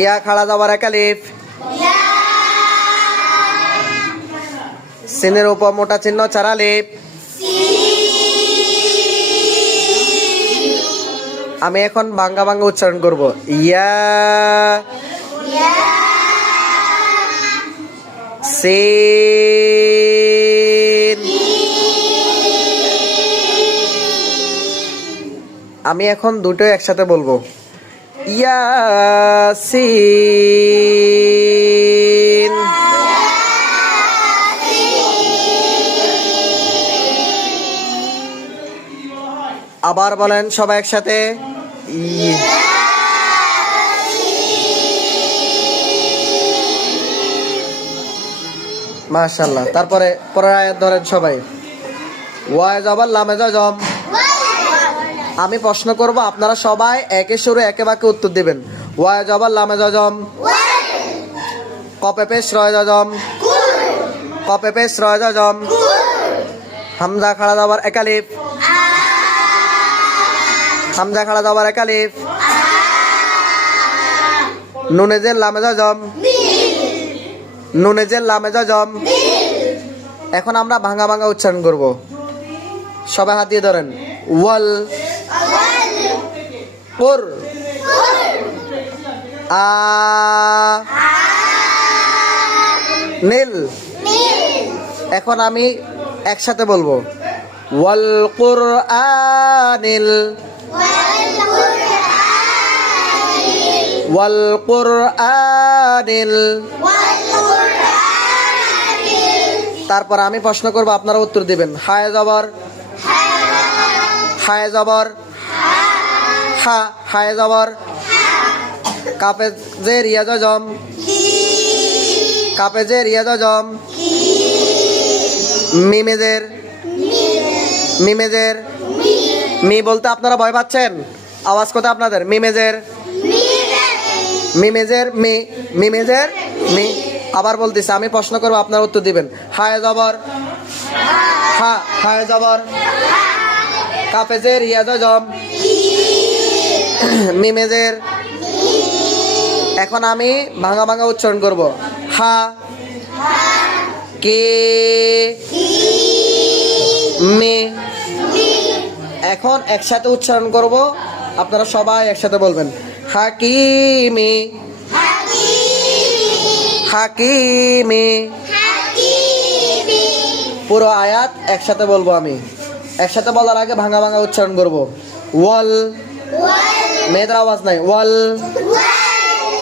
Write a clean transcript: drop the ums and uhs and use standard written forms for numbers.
ইয়া খাড়া যাবার এক আলিফ, সিনের উপর মোটা চিহ্ন চার আলিফ। আমি এখন ভাঙ্গা ভাঙ্গা উচ্চারণ করব। ইয়া সিন। আমি এখন দুটোই একসাথে বলবো। ইয়াসিন। আবার বলেন সবাই একসাথে। মাশাআল্লাহ। তারপরে পরের আয়াত ধরেন সবাই। ওয়ায় জবর লামে জম। আমি প্রশ্ন করব, আপনারা সবাই একে সুরে একে বাক্যে উত্তর দিবেন। ওয়ায় জবর লামে জম, কপে পেশ রয় জম, কপে পেশ রয় জম, হামজা খাড়া যাবার এক আলিফ, হামজা খাড়া যাবার এক আলিফ, নুনে জের লামে জম, নুনে জের লামে জম। এখন আমরা ভাঙা ভাঙা উচ্চারণ করব। সবাই হাত দিয়ে ধরেন। ওয়াল কুর আ নীল। এখন আমি একসাথে বলবো। ওয়াল কুরআনিল, ওয়াল কুরআনিল। তারপর আমি প্রশ্ন করব, আপনারা উত্তর দিবেন। হায় জবর, হায় জবর হা, হায় জবর কাপে যে রিয়া জম, কাপে যে রিয়া জম, মিমেজের, মিমেজের মি বলতে আপনারা ভয় পাচ্ছেন? আওয়াজ কোথায় আপনাদের? মিমেজের, মিমেজের মি, মিমেজের মি। আবার বলতেছি, আমি প্রশ্ন করবো, আপনারা উত্তর দিবেন। হায় জবর হা, হায় জবর কাফেজের রিয়া জম, মিমেজের। এখন আমি ভাঙা ভাঙা উচ্চারণ করব। হা কে মে। এখন একসাথে উচ্চারণ করব, আপনারা সবাই একসাথে বলবেন। হাকিমে, হাকিমে। পুরো আয়াত একসাথে বলবো আমি। একসাথে বলার আগে ভাঙা ভাঙা উচ্চারণ করব। ওয়াল, মেয়েদের আওয়াজ নাই। ওয়াল